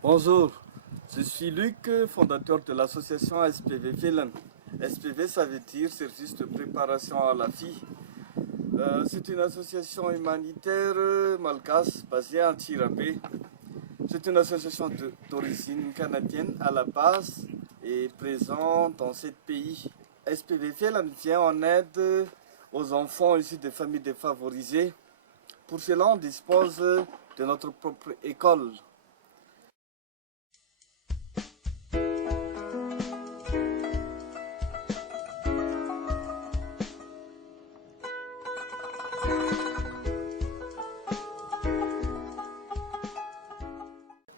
Bonjour, je suis Luc, fondateur de l'association SPV Finland. SPV, ça veut dire Service de préparation à la vie. C'est une association humanitaire malgache basée à Tirabé. C'est une association d'origine canadienne à la base et présente dans 7 pays. SPV Finland vient en aide aux enfants issus des familles défavorisées. Pour cela, on dispose de notre propre école.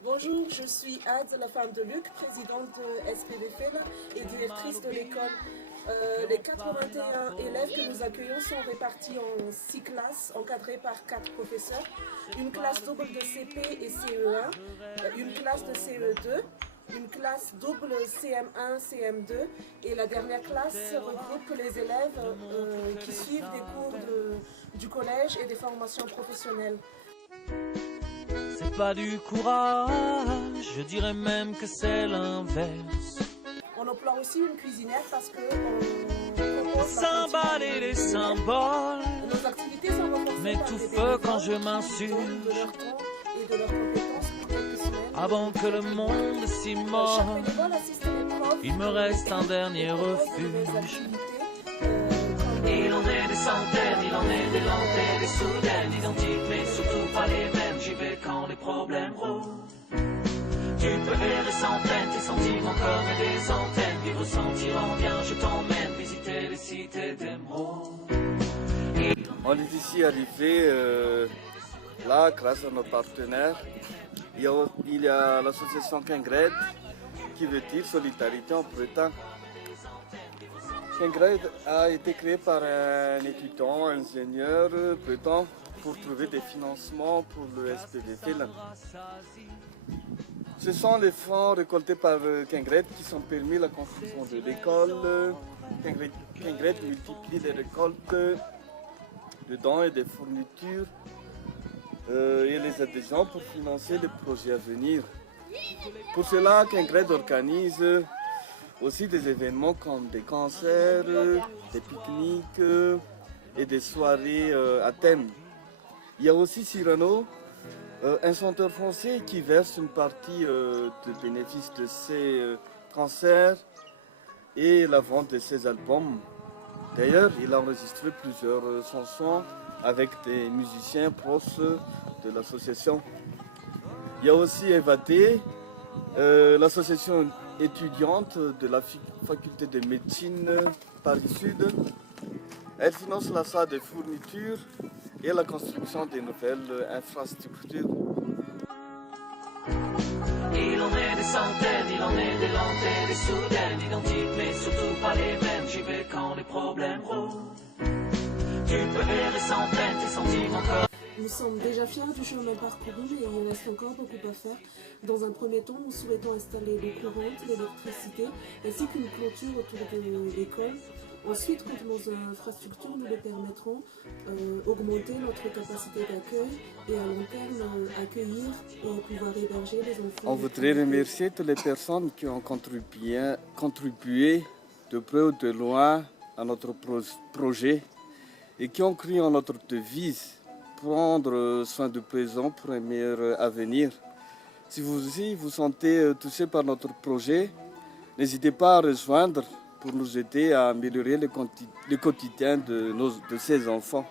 Bonjour, je suis Ad, la femme de Luc, présidente de SPV Finland et directrice de l'école. Les 81 élèves que nous accueillons sont répartis en 6 classes, encadrées par 4 professeurs. Une classe double de CP et CE1, une classe de CE2, une classe double CM1, CM2 et la dernière classe regroupe les élèves qui suivent des cours du collège et des formations professionnelles. C'est pas du courage, je dirais même que c'est l'inverse. On emploie aussi une cuisinière parce que on S'emballer les symboles, nos activités sont renforcées mais par tout des feu bénévoles quand je qui m'insurge. donnent de leur temps et de leurs compétences pour quelques semaines. Avant que le monde s'y mord, Chaque bénévole assiste les profs. il me reste un dernier refuge. Il en est des centaines, il en est des lentelles, des soudaines, identiques, mais surtout pas les mêmes. J'y vais quand les problèmes rôdent. Tu peux errer sans peine, tes sentiments comme des antennes. Vivre sentiront bien, je t'emmène visiter les cités d'émeraude. On est ici arrivé là grâce à nos partenaires. Il y a l'association Kengred qui veut dire solidarité en breton. Kengred a été créé par un étudiant, ingénieur breton pour trouver des financements pour le SPV Finland. Ce sont les fonds récoltés par Kengred qui ont permis la construction de l'école. Kengred multiplie les récoltes de dons et des fournitures et les adhésions pour financer les projets à venir. Pour cela, Kengred organise aussi des événements comme des concerts, des pique-niques et des soirées à thème. Il y a aussi Cyrano, un chanteur français qui verse une partie des bénéfices de ses concerts et la vente de ses albums. D'ailleurs, il a enregistré plusieurs chansons avec des musiciens proches de l'association. Il y a aussi Evate, l'association étudiante de la faculté de médecine Paris Sud. Elle finance l'achat des fournitures et la construction des nouvelles infrastructures. Il en est des centaines, il en est des lentelles, des soudaines, identiques, mais surtout pas les mêmes. J'y vais quand les problèmes rôdent. Tu peux errer sans peine, tes sentiments comme... Nous sommes déjà fiers du chemin parcouru et il reste encore beaucoup à faire. Dans un premier temps, nous souhaitons installer l'eau courante, l'électricité ainsi qu'une clôture autour de l'école. Ensuite, quand nos infrastructures nous le permettront, augmenter notre capacité d'accueil et à long terme accueillir et pouvoir héberger les enfants. On voudrait remercier toutes les personnes qui ont contribué de près ou de loin à notre projet et qui ont cru en notre devise, prendre soin du présent pour un meilleur avenir. Si vous aussi vous sentez touché par notre projet, n'hésitez pas à rejoindre pour nous aider à améliorer le quotidien de ces enfants.